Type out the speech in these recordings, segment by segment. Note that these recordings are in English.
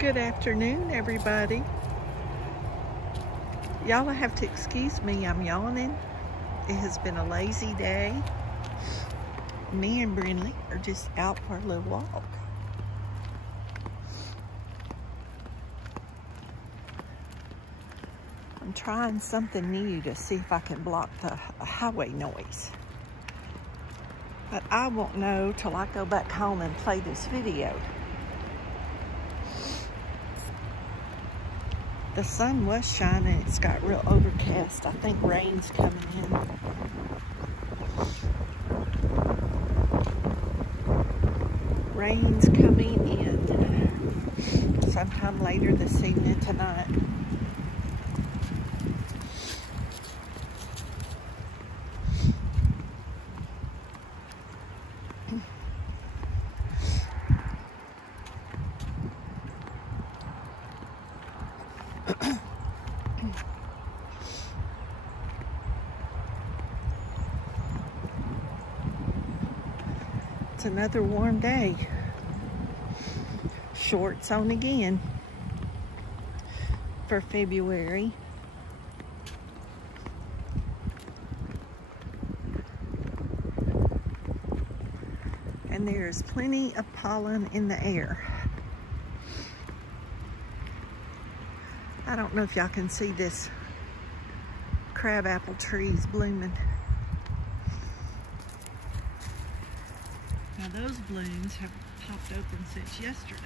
Good afternoon, everybody. Y'all have to excuse me, I'm yawning. It has been a lazy day. Me and Brinley are just out for a little walk. I'm trying something new to see if I can block the highway noise. But I won't know till I go back home and play this video. The sun was shining. It's got real overcast. I think rain's coming in. Rain's coming in sometime later this evening tonight. It's another warm day. Shorts on again for February. And there's plenty of pollen in the air. I don't know if y'all can see this crabapple trees blooming. Now those blooms have popped open since yesterday.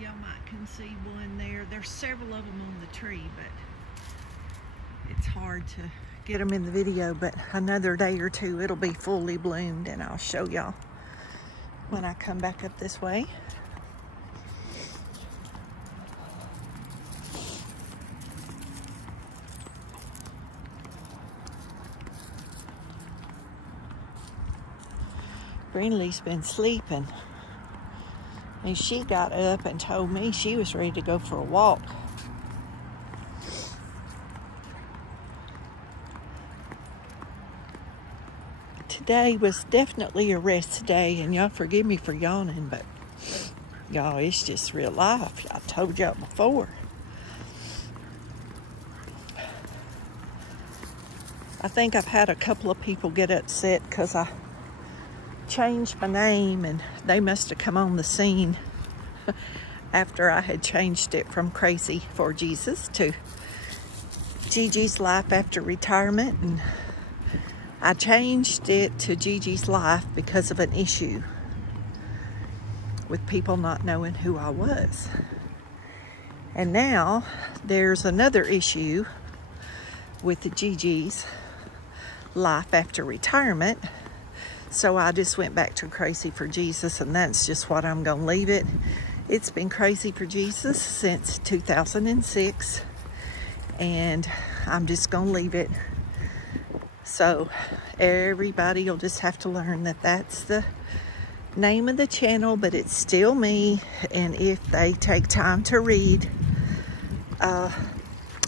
Y'all might can see one there. There's several of them on the tree, but it's hard to get them in the video. But another day or two, it'll be fully bloomed, and I'll show y'all when I come back up this way. Brinley's been sleeping, and she got up and told me she was ready to go for a walk. Today was definitely a rest day, and y'all forgive me for yawning, but y'all, it's just real life. I told y'all before. I think I've had a couple of people get upset because I changed my name, and they must have come on the scene after I had changed it from CrazyForJesus to Gigi's Life After Retirement. And I changed it to Gigi's Life because of an issue with people not knowing who I was. And now there's another issue with the Gigi's Life After Retirement. So I just went back to CrazyForJesus, and that's just what I'm going to leave it. It's been CrazyForJesus since 2006, and I'm just going to leave it. So everybody will just have to learn that that's the name of the channel, but it's still me. And if they take time to read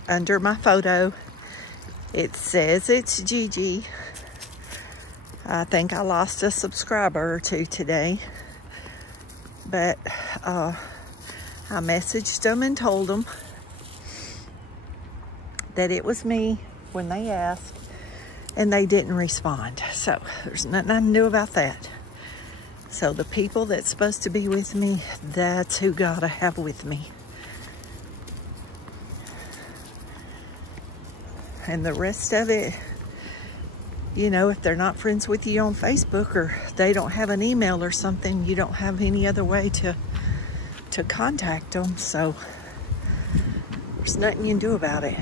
under my photo, it says it's Gigi. I think I lost a subscriber or two today, but I messaged them and told them that it was me when they asked, and they didn't respond. So there's nothing I can do about that. So the people that's supposed to be with me, that's who gotta have with me. And the rest of it, you know, if they're not friends with you on Facebook, or they don't have an email or something, you don't have any other way to contact them. So there's nothing you can do about it.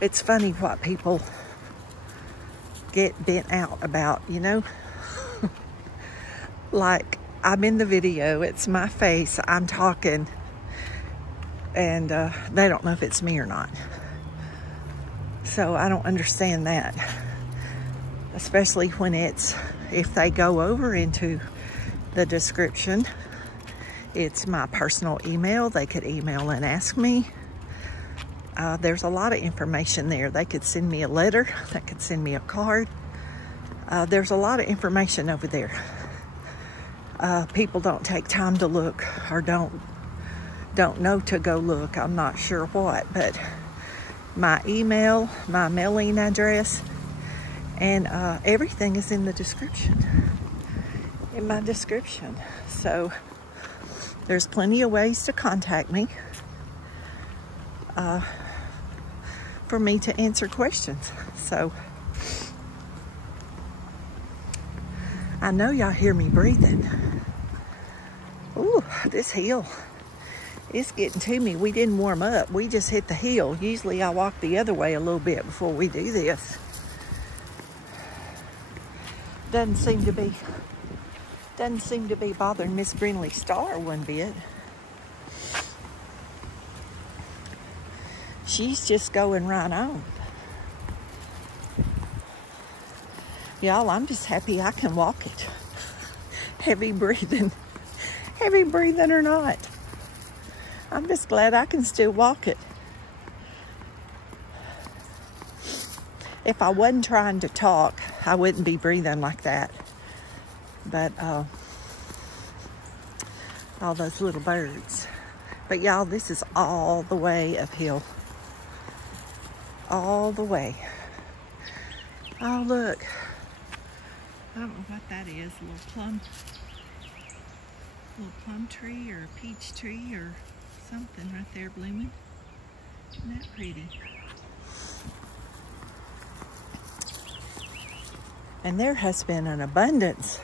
It's funny what people get bent out about, you know? Like, I'm in the video, it's my face, I'm talking, and they don't know if it's me or not. So I don't understand that, especially when it's, if they go over into the description, it's my personal email. They could email and ask me. There's a lot of information there. They could send me a letter. They could send me a card. There's a lot of information over there. People don't take time to look, or don't know to go look. I'm not sure what, but my email, my mailing address, and everything is in the description, in my description. So there's plenty of ways to contact me for me to answer questions. So I know y'all hear me breathing. Ooh, this hill, it's getting to me. We didn't warm up. We just hit the hill. Usually I walk the other way a little bit before we do this. Doesn't seem to be bothering Miss Brindley Star one bit. She's just going right on. Y'all, I'm just happy I can walk it. Heavy breathing or not. I'm just glad I can still walk it. If I wasn't trying to talk, I wouldn't be breathing like that. But all those little birds. But y'all, this is all the way uphill. All the way. Oh, look. I don't know what that is. A little plum tree or a peach tree or something right there blooming. Isn't that pretty? And there has been an abundance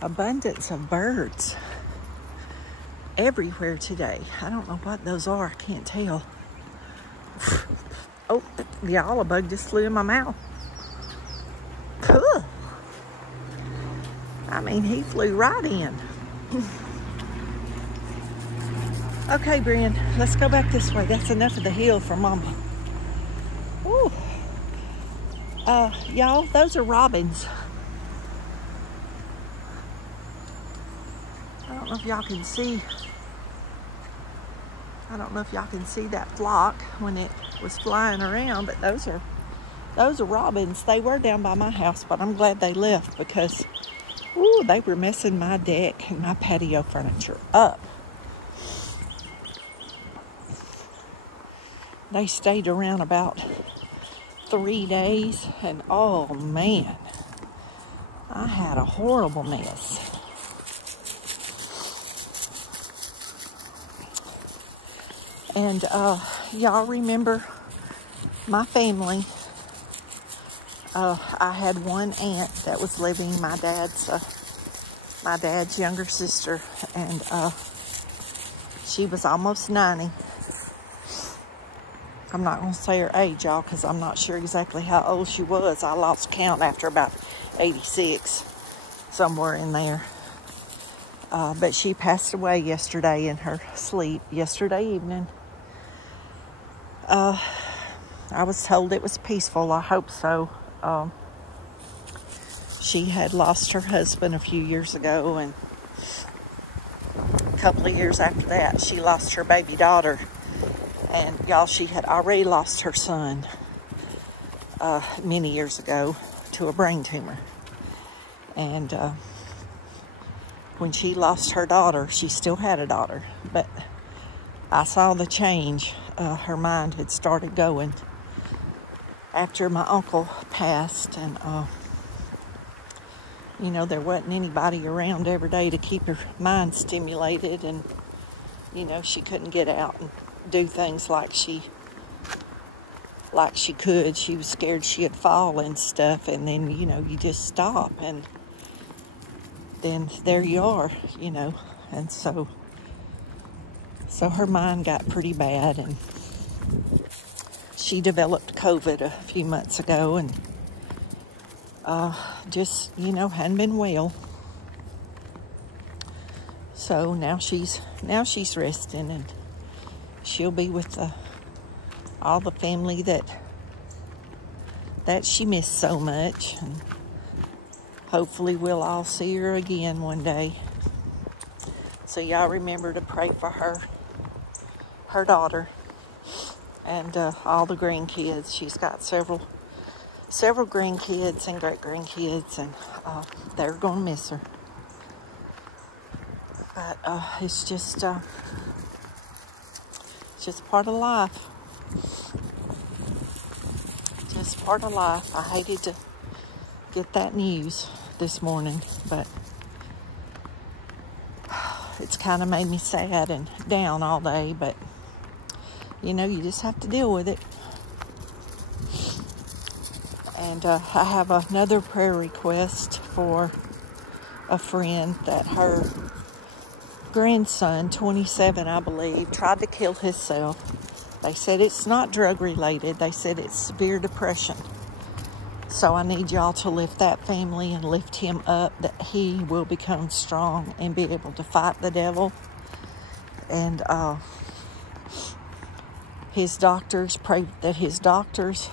of birds everywhere today. I don't know what those are. I can't tell. Oh, the bug just flew in my mouth. Cool. I mean, he flew right in. Okay, Brian, let's go back this way. That's enough of the hill for Mama. Ooh. Y'all, those are robins. I don't know if y'all can see. I don't know if y'all can see that flock when it was flying around, but those are robins. They were down by my house, but I'm glad they left because, ooh, they were messing my deck and my patio furniture up. They stayed around about 3 days, and oh man, I had a horrible mess. And y'all remember my family. I had one aunt that was living, my dad's younger sister, and she was almost 90. I'm not going to say her age, y'all, because I'm not sure exactly how old she was. I lost count after about 86, somewhere in there. But she passed away yesterday in her sleep, yesterday evening. I was told it was peaceful. I hope so. She had lost her husband a few years ago, and a couple of years after that, she lost her baby daughter. And y'all, she had already lost her son many years ago to a brain tumor. And when she lost her daughter, she still had a daughter, but I saw the change. Her mind had started going after my uncle passed, and you know, there wasn't anybody around every day to keep her mind stimulated, and you know, she couldn't get out and do things like she could. She was scared she'd fall and stuff, and then, you know, you just stop, and then there you are, you know. And so her mind got pretty bad, and she developed COVID a few months ago, and just, you know, hadn't been well. So now she's resting, and she'll be with all the family that she missed so much, and hopefully we'll all see her again one day. So y'all remember to pray for her daughter. and all the grandkids. She's got several grandkids and great-grandkids, and they're going to miss her. But it's just part of life. Just part of life. I hated to get that news this morning, but it's kind of made me sad and down all day, but you know, you just have to deal with it. And I have another prayer request for a friend that her grandson, 27, I believe, tried to kill himself. They said it's not drug related. They said it's severe depression. So I need y'all to lift that family and lift him up, that he will become strong and be able to fight the devil. And his doctors, pray that his doctors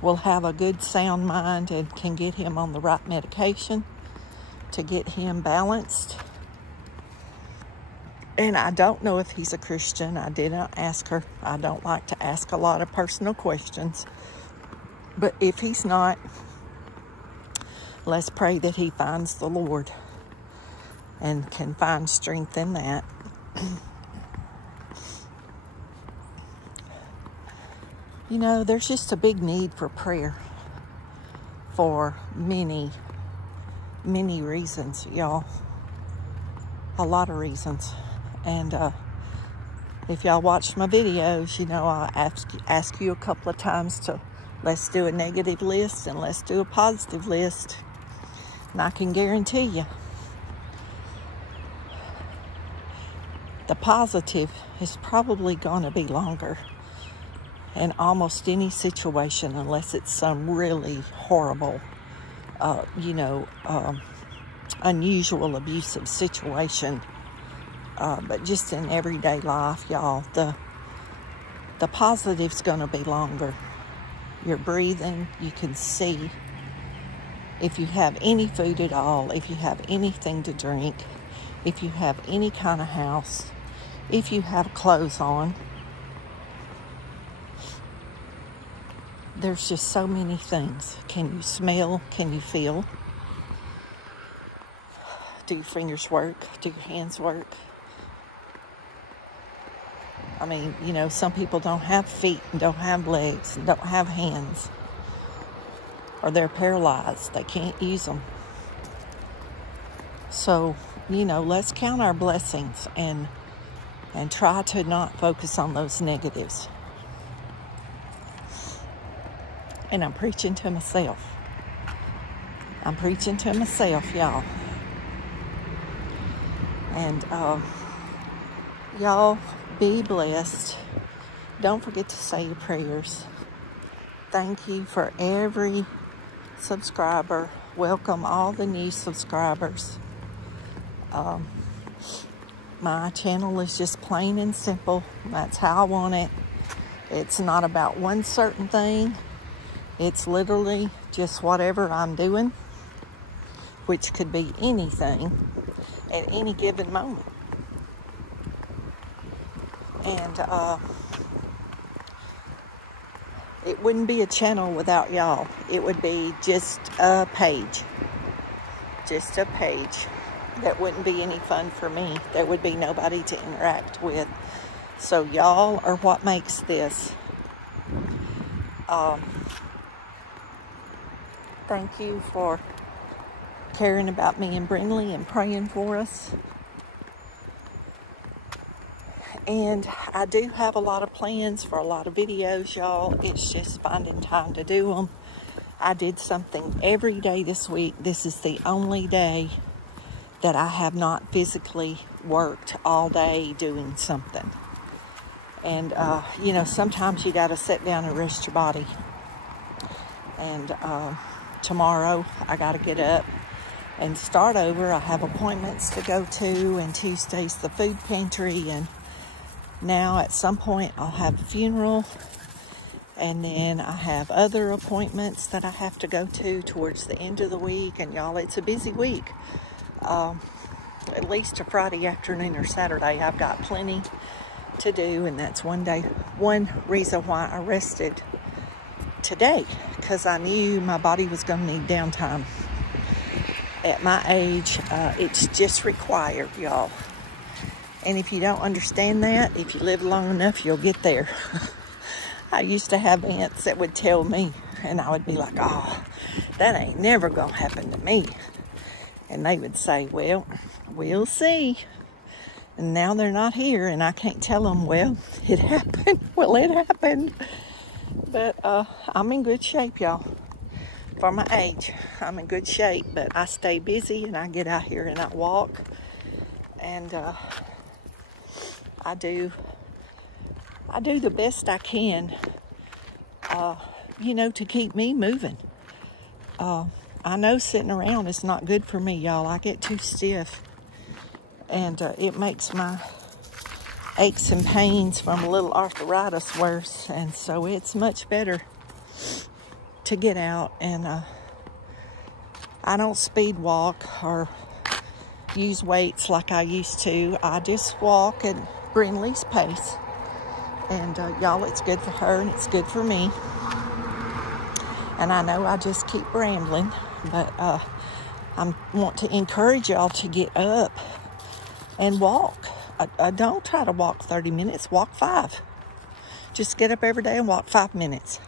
will have a good sound mind and can get him on the right medication to get him balanced. And I don't know if he's a Christian. I did not ask her. I don't like to ask a lot of personal questions. But if he's not, let's pray that he finds the Lord and can find strength in that. You know, there's just a big need for prayer for many, many reasons, y'all. A lot of reasons. And if y'all watched my videos, you know, I ask you a couple of times to let's do a negative list and let's do a positive list. And I can guarantee you, the positive is probably going to be longer in almost any situation, unless it's some really horrible, unusual abusive situation. But just in everyday life, y'all, the positive's going to be longer. You're breathing, you can see. If you have any food at all, if you have anything to drink, if you have any kind of house, if you have clothes on, there's just so many things. Can you smell? Can you feel? Do your fingers work? Do your hands work? I mean, you know, some people don't have feet and don't have legs and don't have hands. Or they're paralyzed. They can't use them. So, you know, let's count our blessings and try to not focus on those negatives. And I'm preaching to myself. I'm preaching to myself, y'all. And y'all be blessed. Don't forget to say your prayers. Thank you for every subscriber. Welcome all the new subscribers. My channel is just plain and simple. That's how I want it. It's not about one certain thing. It's literally just whatever I'm doing, which could be anything at any given moment. And it wouldn't be a channel without y'all. It would be just a page. Just a page. That wouldn't be any fun for me. There would be nobody to interact with. So y'all are what makes this. Thank you for caring about me and Brindley and praying for us. And I do have a lot of plans for a lot of videos, y'all. It's just finding time to do them. I did something every day this week. This is the only day that I have not physically worked all day doing something. And, you know, sometimes you got to sit down and rest your body. And tomorrow I got to get up and start over. I have appointments to go to, and Tuesday's the food pantry, and now at some point I'll have a funeral, and then I have other appointments that I have to go to towards the end of the week. And y'all, it's a busy week. At least a Friday afternoon or Saturday, I've got plenty to do, and that's one reason why I rested today, because I knew my body was going to need downtime. At my age, it's just required, y'all. And if you don't understand that, if you live long enough, you'll get there. I used to have aunts that would tell me, and I would be like, oh, that ain't never gonna happen to me. And they would say, well, we'll see. And now they're not here, and I can't tell them, well, it happened. Well, it happened. But I'm in good shape, y'all. For my age, I'm in good shape, but I stay busy and I get out here and I walk, and I do the best I can, you know, to keep me moving. I know sitting around is not good for me, y'all. I get too stiff, and it makes my aches and pains from a little arthritis worse, and so it's much better to get out. And I don't speed walk or use weights like I used to. I just walk at Brinley's pace, and y'all, it's good for her and it's good for me. And I know I just keep rambling, but I want to encourage y'all to get up and walk. Don't try to walk 30 minutes, walk 5. Just get up every day and walk 5 minutes.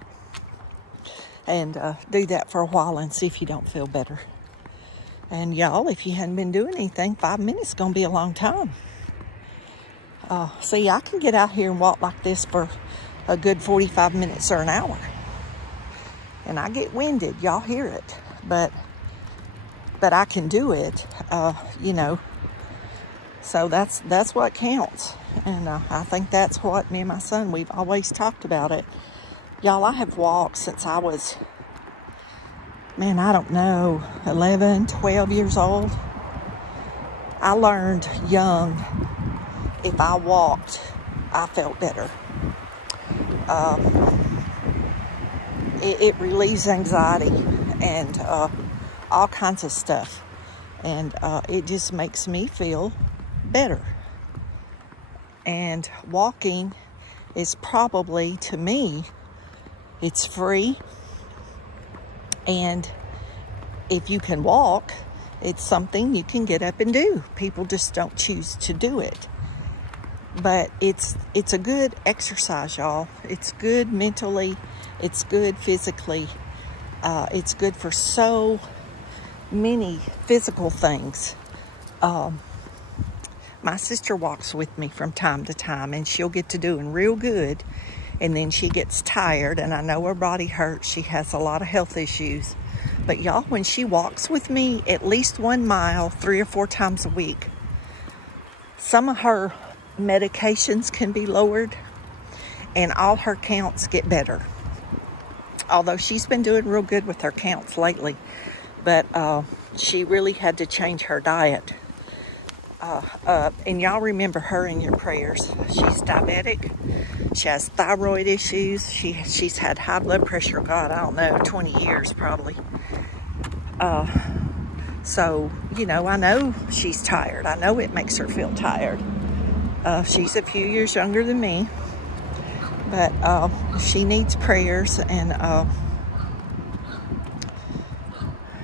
And do that for a while and see if you don't feel better. And y'all, if you hadn't been doing anything, 5 minutes is going to be a long time. See, I can get out here and walk like this for a good 45 minutes or an hour. And I get winded, y'all hear it. But I can do it, you know. So that's what counts. And I think that's what me and my son, we've always talked about it. Y'all, I have walked since I was, man, I don't know, 11, 12 years old. I learned young, if I walked, I felt better. It relieves anxiety and all kinds of stuff. And it just makes me feel better. And walking is probably, to me, it's free, and if you can walk, it's something you can get up and do. People just don't choose to do it. But it's a good exercise, y'all. It's good mentally, it's good physically, it's good for so many physical things. My sister walks with me from time to time, and she'll get to doing real good. And then she gets tired, and I know her body hurts. She has a lot of health issues. But y'all, when she walks with me at least 1 mile, 3 or 4 times a week, some of her medications can be lowered, and all her counts get better. Although she's been doing real good with her counts lately, but she really had to change her diet. And y'all remember her in your prayers. She's diabetic. She has thyroid issues. She's had high blood pressure, God, I don't know, 20 years probably. So, you know, I know she's tired. I know it makes her feel tired. She's a few years younger than me, but she needs prayers. And,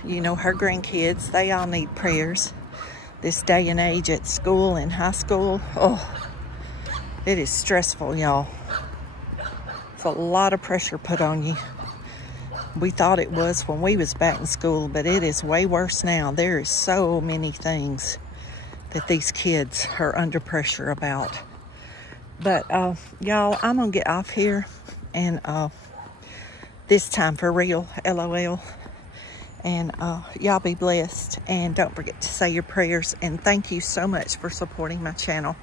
you know, her grandkids, they all need prayers. This day and age at school and high school, oh, it is stressful, y'all. It's a lot of pressure put on you. We thought it was when we was back in school, but it is way worse now. There is so many things that these kids are under pressure about. But y'all, I'm gonna get off here, and this time for real, LOL. And y'all be blessed, and don't forget to say your prayers, and thank you so much for supporting my channel.